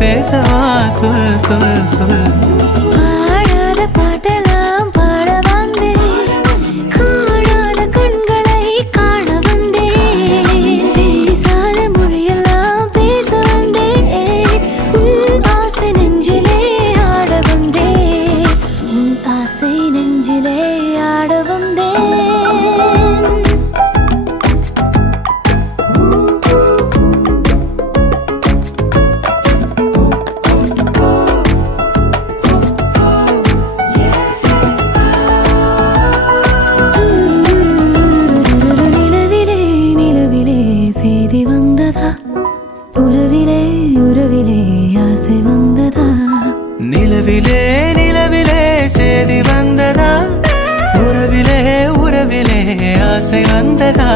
பேசவா சொல் சொல் சொல். பாடாத பாட்டெல்லாம் பாட வந்தேன், காணாத கண்களை காண வந்தேன், பேசாத மொழியெல்லாம் பேச வந்தேன், உன் ஆசை நெஞ்சிலே ஆட வந்தேன், உன் ஆசை நெஞ்சிலே ஆட வந்தேன். செய்தி வந்ததா, உறவிலே உறவிலே ஆசை வந்ததா, நிலவிலே நிலவிலே செய்தி வந்ததா, உறவிலே உறவிலே ஆசை வந்ததா.